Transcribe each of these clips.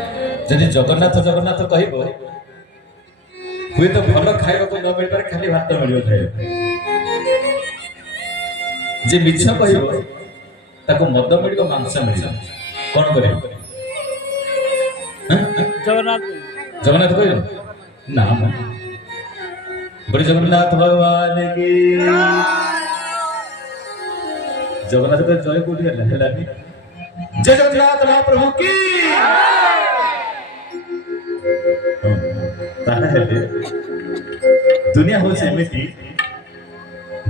जदि जगन्नाथ जगन्नाथ कहब हुए तो भल खाइबा को न मिल पारे खाली भात मिल खाइबा जे मिछ कहब ताको मद मिल मांस मिल कौन करे जगन्नाथ जगन्नाथ कहब ना बड़े जगन्नाथ भगवान की जगन्नाथ को जय कोठी हेलानी जय जगन्नाथ महाप्रभु की दुनिया हूँ एमती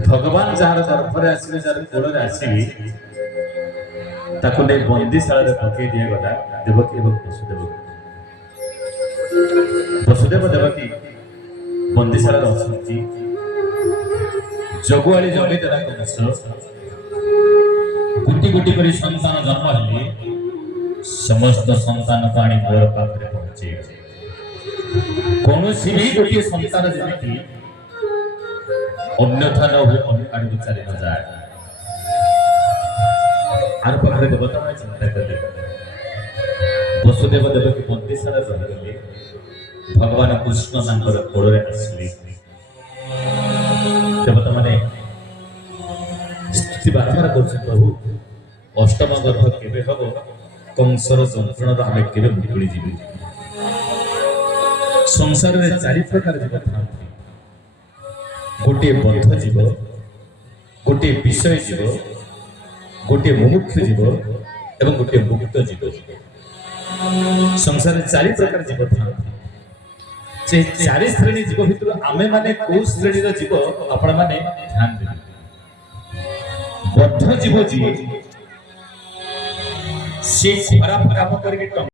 भगवान जार गर्भर आसवे जार कोल आसवी ताको नहीं बंदीशाला पकई दिया गला देवकी और वसुदेव वसुदेव देवकी बंदीशाला अच्छा जगुआली जमीदार कंस गुटी गुटी कर संतान जन्म हेले समस्त संतान को आनी मोर पाखे पहुंचे कौन भी गोटे संतान जमी अन्यथा न हुए अन्य आड़ को चली न जाए आर पाखे देवता मैं चिंता कले वसुदेव देवकी बंदीशाला रही भगवान कृष्ण तांकर कोड़े आसले देवता माने स्थिति प्रार्थना कर प्रभु अष्टम गर्भ केबे हबो कंसर जंत्रण आमे केबे मुकुली जीवी संसार में चारि प्रकार जीव था गोटे बद्ध जीव गोटे विषय जीव गोटे मुमुक्ष जीव एवं गोटे मुक्त जीव संसार में चारि प्रकार जीव था से चारि श्रेणी जीव भितर आमे माने को श्रेणी रो जीव आपण माने ध्यान देबे बद्ध जीव जी से खराब काम करके